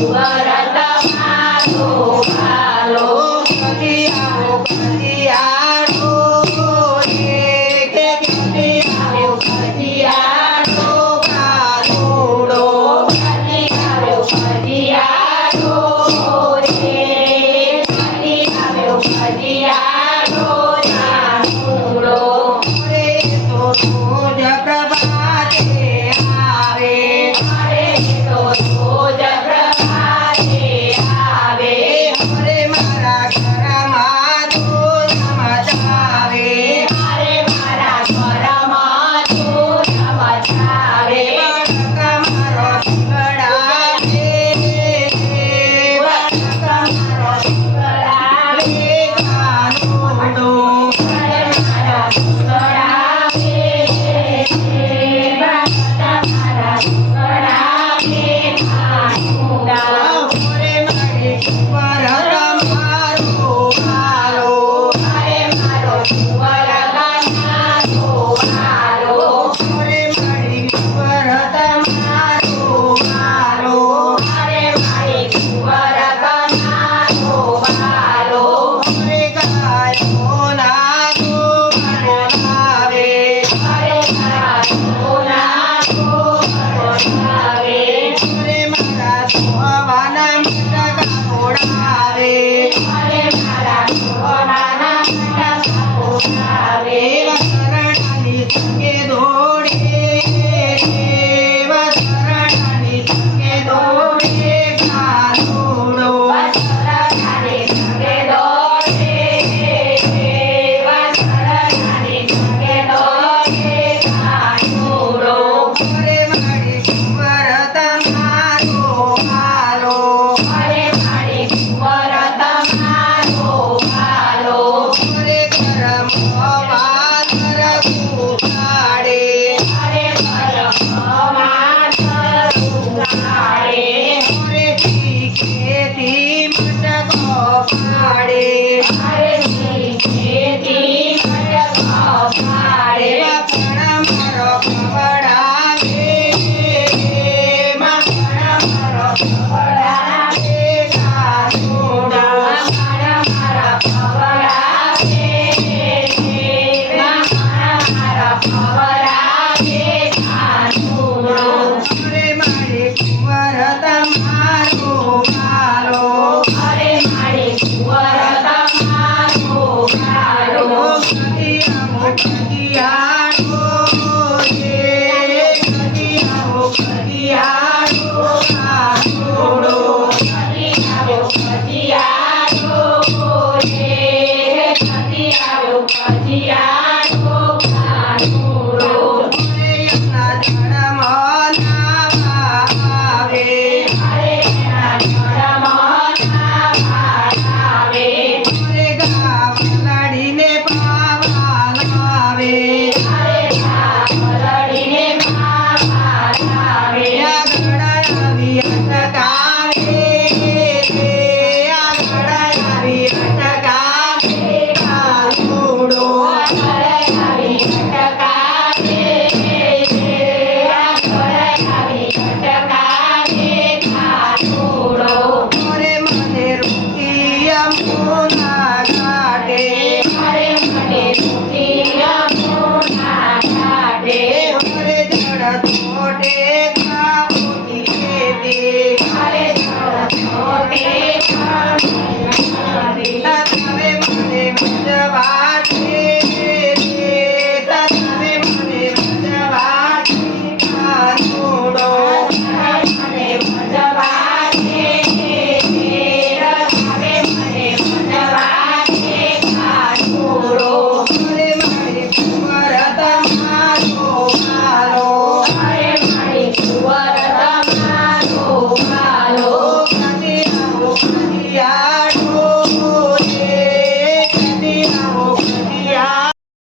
Wow.